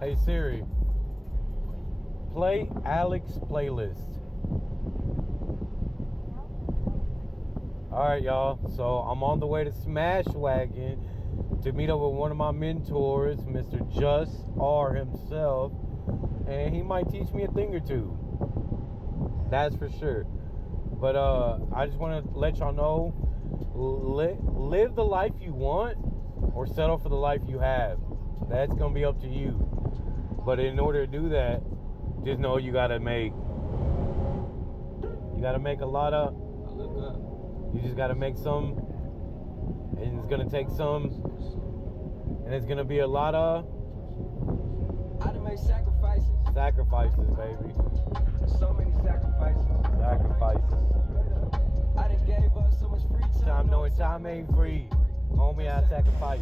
Hey Siri, play Alex playlist. Alright y'all, so I'm on the way to Smashwagon to meet up with one of my mentors, Mr. Just R himself, and he might teach me a thing or two. That's for sure. But I just want to let y'all know, live the life you want or settle for the life you have. That's going to be up to you. But in order to do that, just know you got to make a lot of, you just got to make some, and it's going to take some, and it's going to be a lot of sacrifices, baby. So many sacrifices. I done gave up so much free time. Knowing time ain't free. Homie, I sacrifice.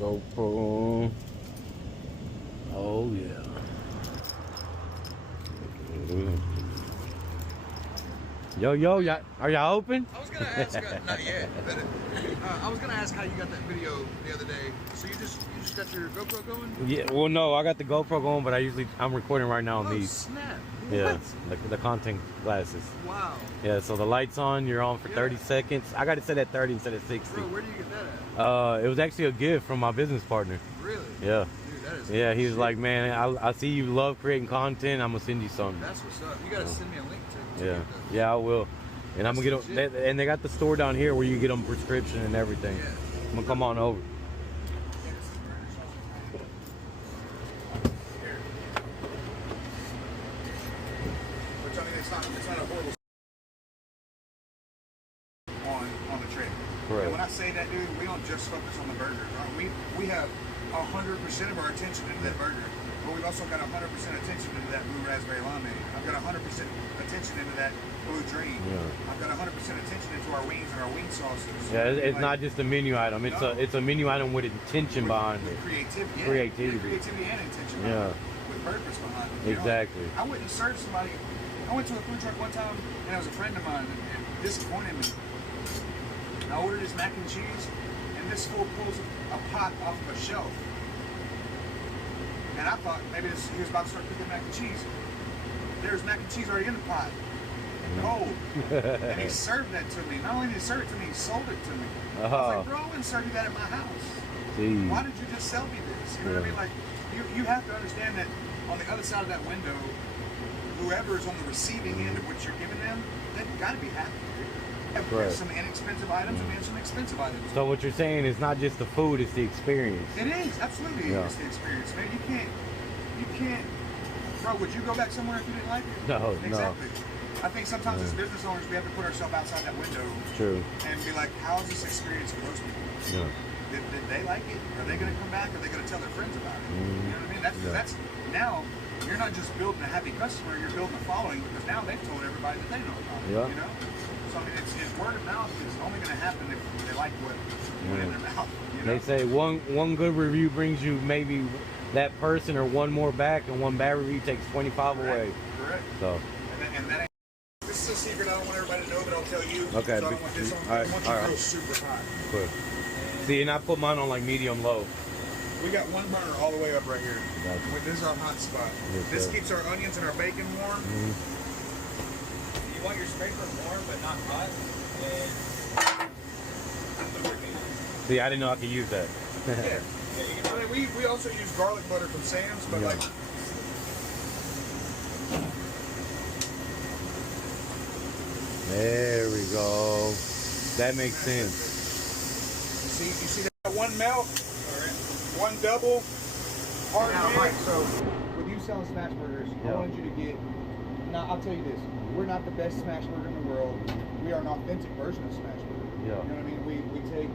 GoPro. Oh yeah. Yo, y'all, are y'all open? I was gonna ask, not yet, but I was gonna ask how you got that video the other day. So you just got your GoPro going? Yeah. Well, no, I got the GoPro going, but I'm recording right now on these. Snap! Yeah, the content glasses. Wow. Yeah. So the lights on, you're on for 30 seconds. I got it set at 30 instead of 60. Bro, where do you get that at? It was actually a gift from my business partner. Really? Yeah. Dude, that is. Yeah, he was like, man, I see you love creating content. I'm gonna send you something. That's what's up. You gotta send me a link to Yeah, get those. yeah, I will. And I'm gonna get them, and they got the store down here where you get them prescription and everything. Yeah. I'm gonna come on over. Which, I mean, it's not a horrible on the trip. Correct. And when I say that, dude, we don't just focus on the burger. Right? We have 100% of our attention into that burger, but we've also got 100% attention into that blue raspberry limeade. I've got 100% attention into that blue dream. Yeah. I've got 100% attention into our wings and our wing sauces. Yeah, it's like, not just a menu item. It's a menu item with intention behind it. Creativity. Yeah. Creativity. Creativity and intention. Yeah. With purpose behind it. You Exactly. know? I wouldn't serve somebody. I went to a food truck one time, and it was a friend of mine, and it disappointed me. I ordered his mac and cheese, and this fool pulls a pot off of a shelf. And I thought maybe he was about to start cooking mac and cheese. There's mac and cheese already in the pot. Cold. And he served that to me. Not only did he serve it to me, he sold it to me. I was like, bro, I wouldn't serve you that at my house. Jeez. Why did you just sell me this? You know what I mean? Like, you have to understand that on the other side of that window, whoever is on the receiving end of what you're giving them, they've got to be happy. There's some inexpensive items and there's some expensive items. So what you're saying is not just the food; it's the experience. It is absolutely it's the experience, man. You can't. Bro, would you go back somewhere if you didn't like it? No, exactly. I think sometimes as business owners, we have to put ourselves outside that window. True. And be like, how is this experience for those people? Yeah. Did they like it? Are they going to come back? Are they going to tell their friends about it? You know what I mean? That's now. You're not just building a happy customer. You're building a following because now they've told everybody that they know about it. Yeah. You know. So I mean, it's word of mouth is only going to happen if they like what you put in their mouth. You know? They say one good review brings you maybe that person or one more back, and one bad review takes 25 away. Correct. So. And that ain't. This is a secret. I don't want everybody to know, but I'll tell you. Okay. So I don't want this on. All right. I want you to go super hot. Good. See, and I put mine on like medium low. We got one burner all the way up right here. Gotcha. This is our hot spot. Yes, this sir. keeps our onions and our bacon warm. You want your scraper warm but not hot, and See, I didn't know I could use that. Yeah. I mean, we also use garlic butter from Sam's, but like. There we go. That makes sense. You see that one melt, one double, hard egg. So with you selling smash burgers, I wanted you to get. Now I'll tell you this: we're not the best smash burger in the world. We are an authentic version of smash burger. Yeah. You know what I mean? We take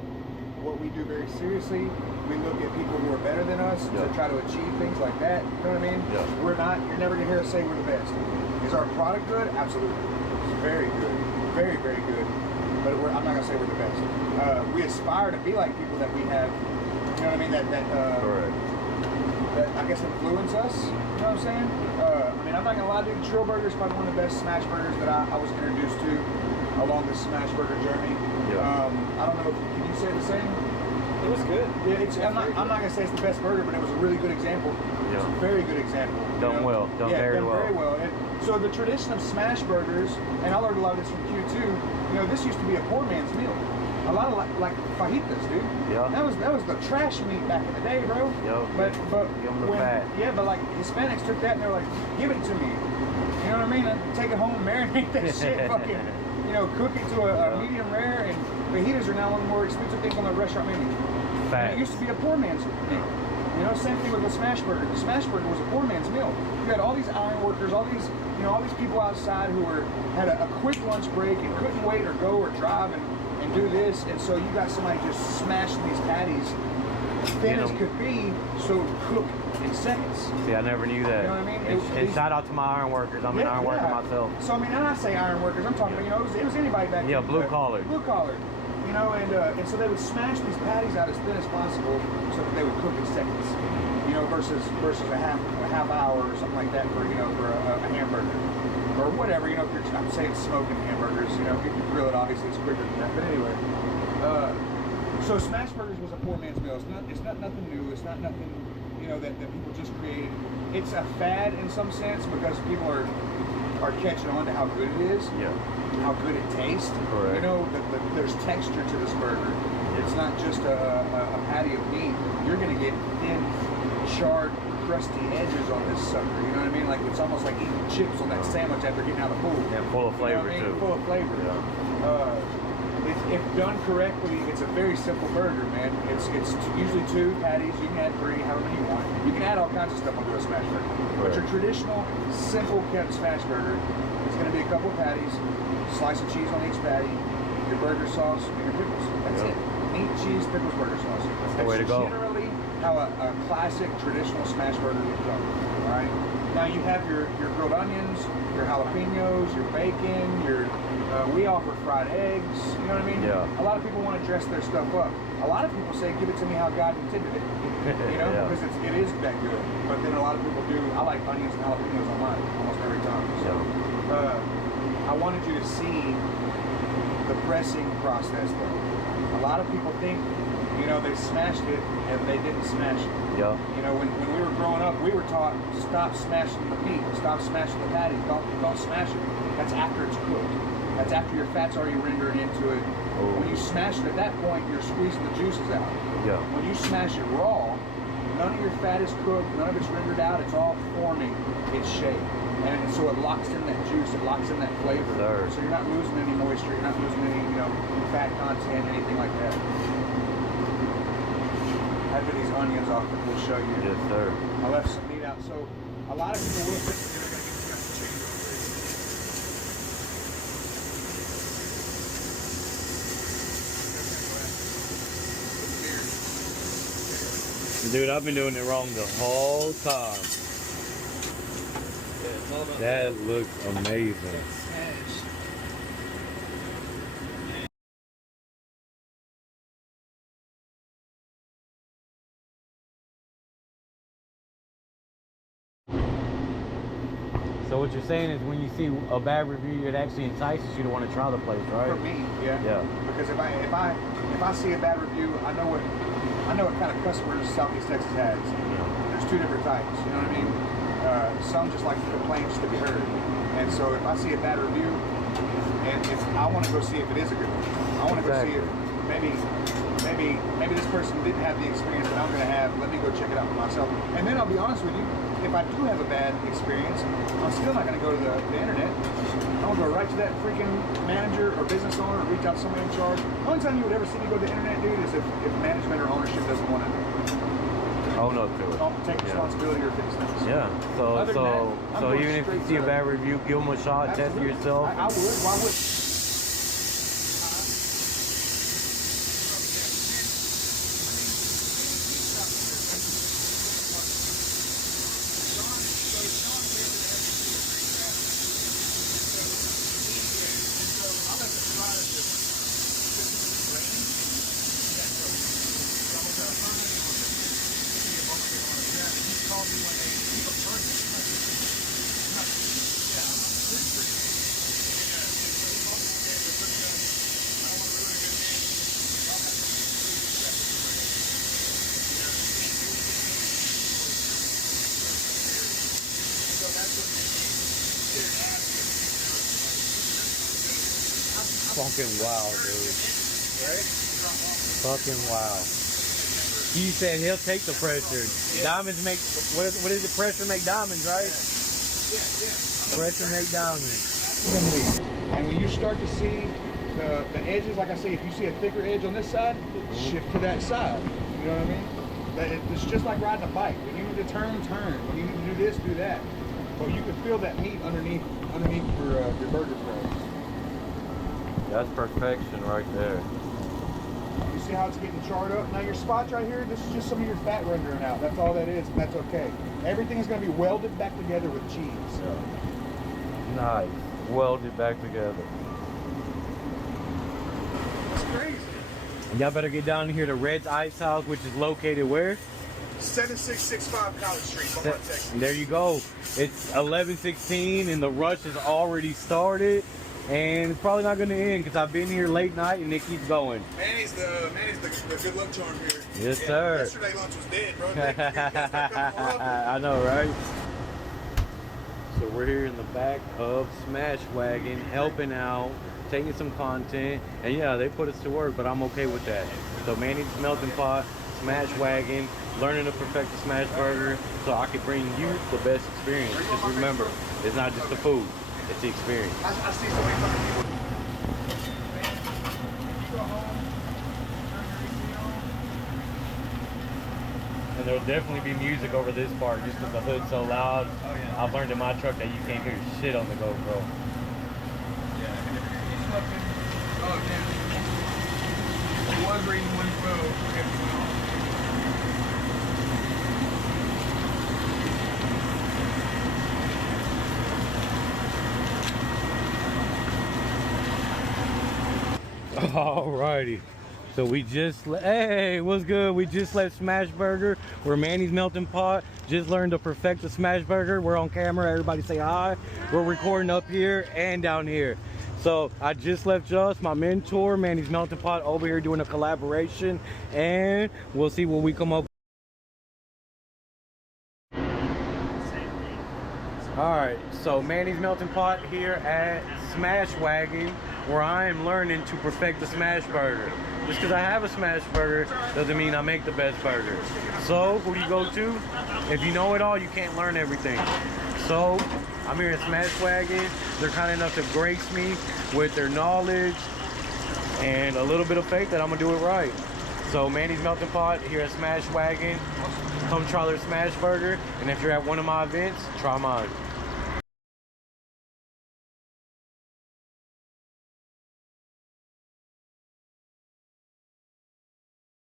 what we do very seriously. We look at people who are better than us to try to achieve things like that. You know what I mean? Yeah. We're not. You're never gonna hear us say we're the best. Is our product good? Absolutely. It's very good. Very, very good. But I'm not gonna say we're the best. We aspire to be like people that we have. You know what I mean? That that I guess influence us. You know what I'm saying? I mean, I'm not gonna lie, dude. Trill Burger is probably one of the best smash burgers that I was introduced to along this smash burger journey. Yeah. I don't know. Can you say the same? It was good. Yeah, I'm not gonna say it's the best burger, but it was a really good example. Yeah. It's a very good example. you Done know? well. Done Yeah, very done well. very well. And so the tradition of smash burgers, and I learned a lot of this from Q2. You know, this used to be a poor man's meal. A lot of like fajitas, dude. Yeah. That was the trash meat back in the day, bro. Yo, But give 'em the fat. yeah, but like Hispanics took that and they're like, give it to me. You know what I mean? And take it home, marinate that shit, fucking, you know, cook it to a medium rare. And fajitas are now one of the more expensive things on the restaurant menu. And Facts. it used to be a poor man's meal. You know, same thing with the smash burger. The smash burger was a poor man's meal. You had all these iron workers, all these people outside who had a quick lunch break and couldn't wait or go or drive and do this. And so you got somebody just smashing these patties thin as could be, so it would cook in seconds. See, I never knew that. You know what I mean? And shout out to my iron workers. I'm an iron worker myself. So I mean, and I say iron workers, I'm talking about, you know, it was anybody back then. Yeah, blue collar. Blue collar. You know, and so they would smash these patties out as thin as possible so that they would cook in seconds. You know, versus a half hour or something like that for a hamburger. Or whatever, you know, if you're, I'm saying smoking hamburgers, you know, if you grill it, obviously it's quicker than that. But anyway, so smash burgers was a poor man's meal. It's not nothing new. It's not nothing, you know, that people just created. It's a fad in some sense because people are catching on to how good it is. Yeah. How good it tastes. Correct. You know, there's texture to this burger. It's not just a patty of meat. You're gonna get thin, charred, crusty edges on this sucker. You know what I mean? Like it's almost like eating chips on that sandwich after getting out of the pool. Yeah, full of flavor, you know what I mean? too. Full of flavor. Yeah. If done correctly, it's a very simple burger, man. It's usually 2 patties. You can add 3, however many you want. You can add all kinds of stuff onto a smash burger. But your traditional, simple kept smash burger is going to be a couple of patties, slice of cheese on each patty, your burger sauce, and your pickles. That's it. Meat, cheese, pickles, burger sauce. That's the way to go. Generally, how a classic traditional smash burger would come. All right. Now you have your grilled onions, your jalapenos, your bacon, we offer fried eggs. You know what I mean? Yeah. A lot of people want to dress their stuff up. A lot of people say, give it to me how God intended it. You know, Yeah. because it is that good. But then a lot of people do. I like onions and jalapenos on mine almost every time. So I wanted you to see the pressing process though. A lot of people think, you know, they smashed it and they didn't smash it. Yeah. You know, when we were growing up, we were taught, stop smashing the meat, stop smashing the patty, don't smash it. That's after it's cooked. That's after your fat's already rendered into it. Oh. When you smash it at that point, you're squeezing the juices out. Yeah. When you smash it raw, none of your fat is cooked, none of it's rendered out, it's all forming its shape. And so it locks in that juice, it locks in that flavor. Sir. So you're not losing any moisture, you're not losing any, you know, fat content, anything like that. After these onions off, we'll show you. Yes, sir. I left some meat out, so a lot of people will think they're going to get the chicken. Dude, I've been doing it wrong the whole time. Yeah, it's all about That looks amazing. smash. So what you're saying is when you see a bad review, it actually entices you to want to try the place, right? For me, yeah. Yeah. Because if I see a bad review, I know what kind of customers Southeast Texas has. There's 2 different types. You know what I mean? Some just like to complain just to be heard. And so if I see a bad review, and if I want to go see if it is a good one, I want to go see if maybe this person didn't have the experience that I'm going to have. Let me go check it out for myself. And then I'll be honest with you. If I do have a bad experience, I'm still not going to go to the internet. I'm going to go right to that freaking manager or business owner or reach out to somebody in charge. The only time you would ever see me go to the internet, dude, is if management or ownership doesn't want to Own up to it. take responsibility or fix things. Yeah. Other than that, I'm So going even if you straight see a to bad review, give them a shot, test it Absolutely. yourself. I would. Why would? Fucking wow, dude. Right? Fucking wow. He said he'll take the pressure. Diamonds make, what is it? Pressure make diamonds, right? Pressure make diamonds. And when you start to see the edges, like I say, if you see a thicker edge on this side, shift to that side. You know what I mean? It's just like riding a bike. When you need to turn, turn. When you need to do this, do that. But you can feel that meat underneath your burger fries. That's perfection right there. You see how it's getting charred up? Now your spots right here, this is just some of your fat rendering out. That's all that is, and that's okay. Everything is going to be welded back together with cheese. Nice. Welded back together. It's crazy. Y'all better get down here to Red's Ice House, which is located where? 7665 College Street, Beaumont, Texas. There you go. It's 11:16 and the rush has already started. And it's probably not going to end because I've been here late night and it keeps going. Manny's the good luck charm here. Yes, sir. Yesterday lunch was dead, bro. You guys start coming more often. I know, right? So we're here in the back of Smash Wagon, helping out, taking some content, and yeah, they put us to work, but I'm okay with that. So Manny's Melting Pot, Smash Wagon, learning to perfect the smash burger, so I can bring you the best experience. Just remember, it's not just the food, it's the experience. I see so many fucking people. And there'll definitely be music over this part just because the hood's so loud. Oh, yeah. I've learned in my truck that you can't hear shit on the GoPro. Oh, yeah. It was reading 112. Alrighty, so we just hey, what's good? We just left Smash Burger. We're Manny's Melting Pot. Just learned to perfect the Smash Burger. We're on camera. Everybody say hi. We're recording up here and down here. So I just left Just, my mentor, Manny's Melting Pot, over here doing a collaboration, and we'll see what we come up. Alright, so Manny's Melting Pot here at Smash Wagon, where I am learning to perfect the smash burger. Just because I have a smash burger doesn't mean I make the best burger. So, who do you go to? If you know it all, you can't learn everything. So, I'm here at Smash Wagon. They're kind enough to grace me with their knowledge and a little bit of faith that I'm gonna do it right. So, Manny's Melting Pot here at Smash Wagon. Come try their smash burger, and if you're at one of my events, try mine.